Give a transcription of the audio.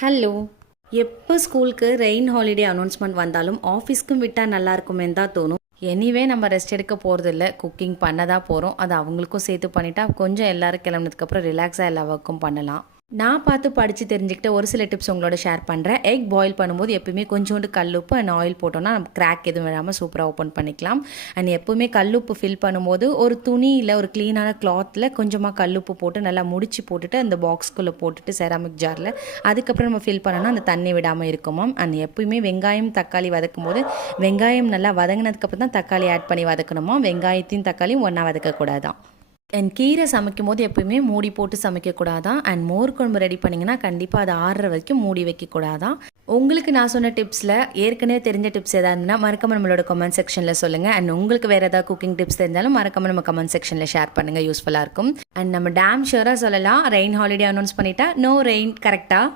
Hello. எப்போ ஸ்கூலுக்கு rain holiday announcement வந்தாலும் ஆஃபீஸ்க்கும் விட்டால் நல்லா இருக்குமே தான் தோணும். எனிவே நம்ம ரெஸ்ட் எடுக்க போகிறதில்ல, குக்கிங் பண்ண தான் போகிறோம். அது அவங்களுக்கும் சேர்த்து பண்ணிட்டா கொஞ்சம் எல்லோரும் கிளம்புனதுக்கப்புறம் ரிலாக்ஸாக எல்லா ஒர்க்கும் பண்ணலாம். நான் பார்த்து படித்து தெரிஞ்சுக்கிட்ட ஒரு சில டிப்ஸ் உங்களோட ஷேர் பண்ணுறேன். எக் பாயில் பண்ணும்போது எப்பவுமே கொஞ்சோண்டு கல்லுப்பு அண்ட் ஆயில் போட்டோம்னா நம்ம கிராக் எதுவும் விடாமல் சூப்பராக ஓப்பன் பண்ணிக்கலாம். அண்ட் எப்பவுமே கல்லுப்பு ஃபில் பண்ணும்போது ஒரு துணி இல்லை ஒரு க்ளீனான கிளாத்தில் கொஞ்சமாக கல்லுப்பு போட்டு நல்லா முடிச்சு போட்டுட்டு அந்த பாக்ஸ்குள்ளே போட்டுட்டு செராமிக் ஜாரில் அதுக்கப்புறம் நம்ம ஃபில் பண்ணோன்னா அந்த தண்ணி விடாமல் இருக்குமாம். அண்ட் எப்பவுமே வெங்காயம் தக்காளி வதக்கும் போது வெங்காயம் நல்லா வதங்கினதுக்கப்புறம் தான் தக்காளி ஆட் பண்ணி வதக்கணுமா. வெங்காயத்தையும் தக்காளியும் ஒன்றா வதக்கக்கூடாதான். அண்ட் கீரை சமைக்கும் போது எப்போயுமே மூடி போட்டு சமைக்கக்கூடாதான். அண்ட் மோர் குழம்பு ரெடி பண்ணிங்கன்னா கண்டிப்பாக அது ஆறுற வரைக்கும் மூடி வைக்கக்கூடாதான். உங்களுக்கு நான் சொன்ன டிப்ஸில் ஏற்கனவே தெரிஞ்ச டிப்ஸ் எதாவது இருந்தால் மறக்காம நம்மளோட கமெண்ட் செக்ஷனில் சொல்லுங்கள். அண்ட் உங்களுக்கு வேறு ஏதாவது குக்கிங் டிப்ஸ் தெரிஞ்சாலும் மறக்காம நம்ம கமெண்ட் செக்ஷனில் ஷேர் பண்ணுங்கள், யூஸ்ஃபுல்லாக இருக்கும். அண்ட் நம்ம டேம் ஷூராக சொல்லலாம், ரெயின் ஹாலிடே அனௌன்ஸ் பண்ணிட்டா நோ ரெயின், கரெக்டாக?